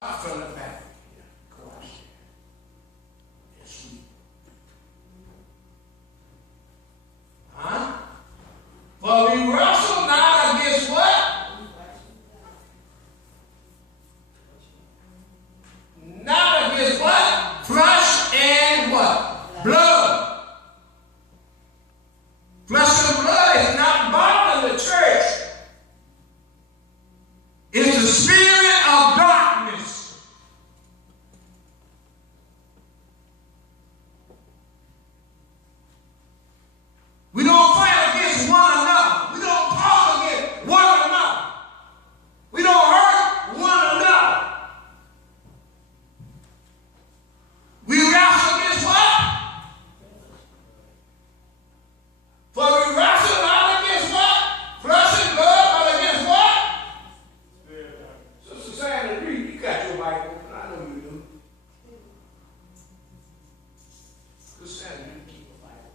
From the back. Go out there. It's sweet. Huh? For we wrestle not against what? Not against what? Flesh and what? Blood. Flesh and blood is not bound in the church. It's the spirit of darkness. We don't fight against one another. We don't talk against one another. We don't hurt one another. We wrestle against what? For we wrestle not against what? Flesh and blood, but against what? Sister Sandra, you got your mic open. I know you do. Sister Sandra, you keep your mic open.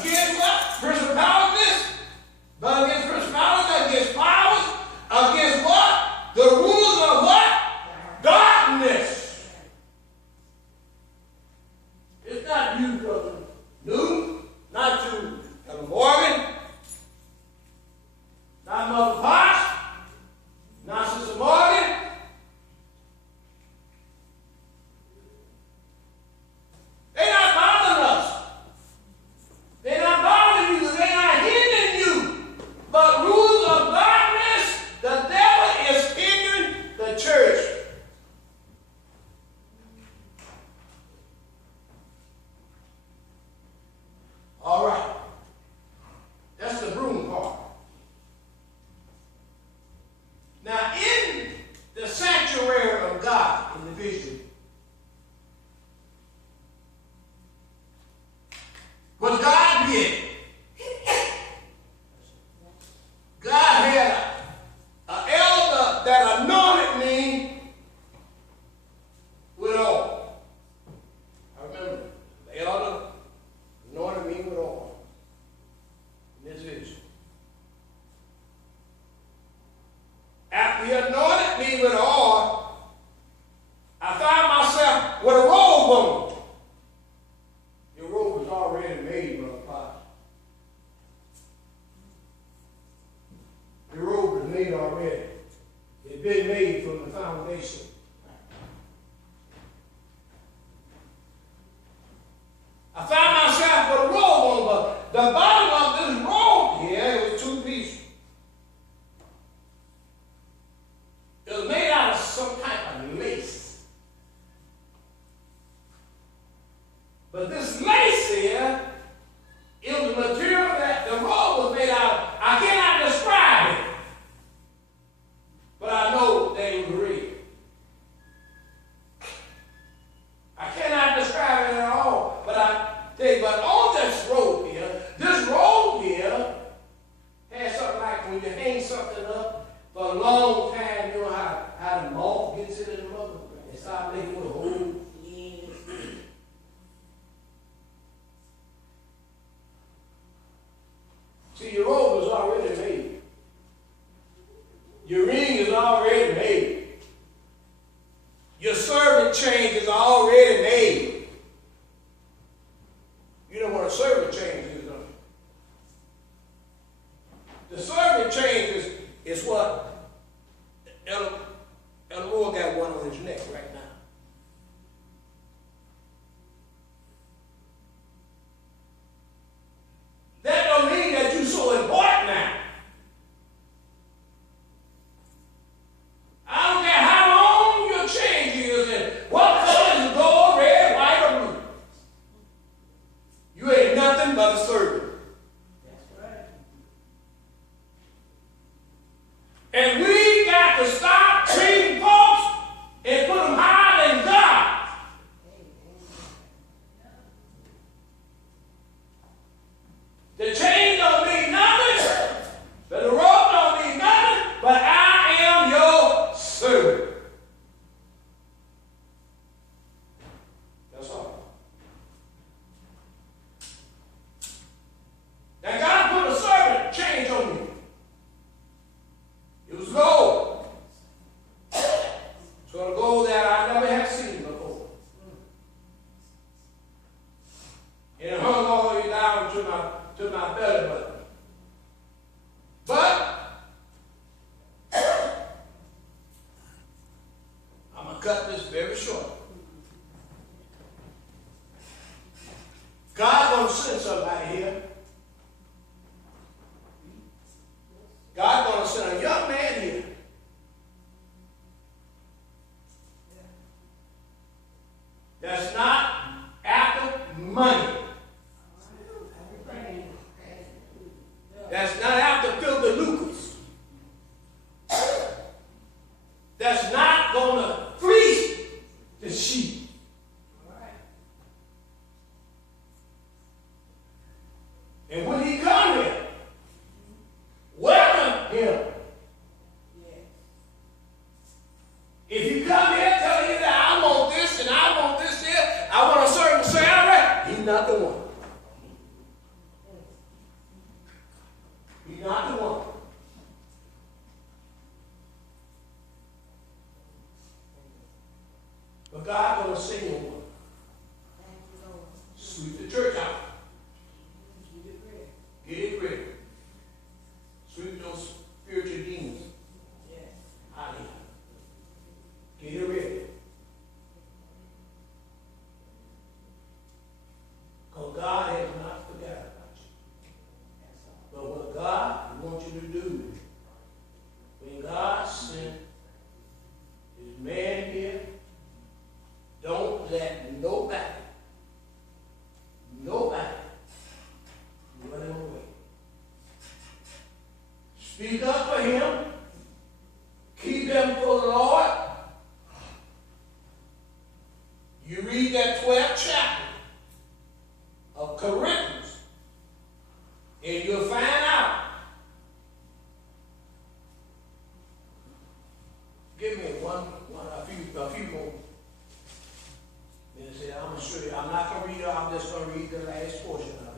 Against what? Principalities, but against principalities, against powers, against what? The rulers of what? Darkness. It's not you, Brother Newton, not you, Brother Morgan, not Mother Potts, not Sister Morgan. They're not bothering us. They're not bothering you. They're not hindering you. But rulers of darkness, the devil is hindering the church. All right. That's the broom part. Now, in the sanctuary of God, in the vision, what God did, God had an elder that anointed me with oil. I remember the elder anointed me with oil in this vision. After he anointed me with oil, I found myself with a robe on. Your robe was already made, Brother Potts. Your robe was made already. It had been made from the foundation. I found myself with a robe on, but the bottom of this robe here, it was two pieces. It was made out of some type of lace. But this lace here, it was material that the robe was made out of. I cannot describe it, but I know that it was real. I cannot describe it at all, but I tell you, but on this robe here has something like when you hang something up for a long time, you know how the moth gets it in the rubber and start making a hole. See, your robe is already made. Your ring is already made. Your servant change is already made. You know what a servant change is, don't you? The servant change is what Elder Moore got one on his neck right now. That don't mean that you're so important now. I don't care how long your change is and what color is gold, red, white, or blue. You ain't nothing but a servant. That's right. And we got to stop treating folks and put them higher than God. The chain don't mean nothing, but the rope don't mean nothing, but I am your servant. That's all. Now God put a servant change on me. cut this very short. God's going to send somebody here. God's going to send a young man here. That's not after money. That's not after filthy lucres. That's not going to fleece the sheep. And when he comes here, welcome him. If you come here telling you that I want this and I want this here, I want a certain salary, he's not the one. He's not the one. But God's going to send you one. Sweep the church out. Get it ready. Sweep those spiritual demons out of here. Get it ready. Because God has not forgotten about you. But what God wants you to do, when God sent his man here, don't let nobody run him away. Speak up for him. Keep him for the Lord. You read that 12th chapter of Corinthians, and you'll find out. Give me a few more. And I said, I'm going to show you. I'm not going to read it. I'm just going to read the last portion of it.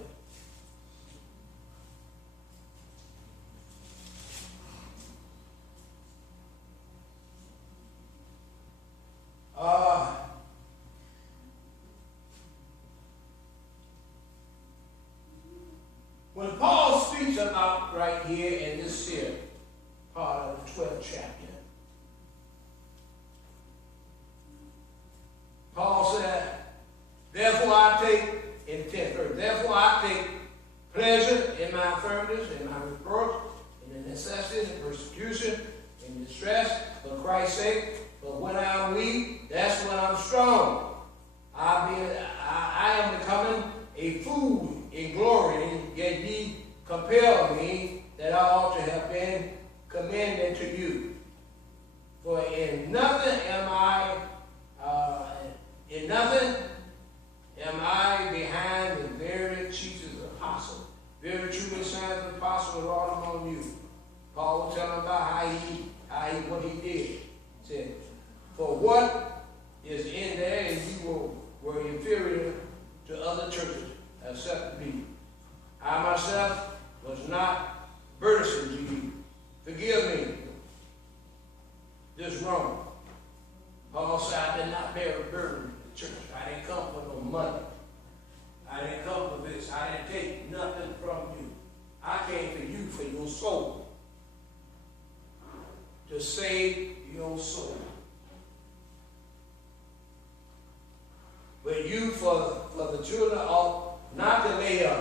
When Paul speaks about right here in this here part of the 12th chapter, Paul said, therefore I take, in the 10th verse, therefore I take pleasure in my infirmities, in my reproach, in the necessity, in persecution, in distress, for Christ's sake. But when I'm weak, that's when I'm strong. I am becoming a fool in glory, yet ye compel me that I ought to have been commended to you. For in nothing am I behind the very chief apostle. Very truly says the apostle of all among you. Paul will tell him about what he did. He said, for what is in there, and you were inferior to other churches, except me. I myself was not burdensome to you. Forgive me this wrong. Paul said, I did not bear a burden to the church. I didn't come for no money. I didn't come for this. I didn't take nothing from you. I came for you for your soul. To save your soul. But you, for the children, ought not to lay a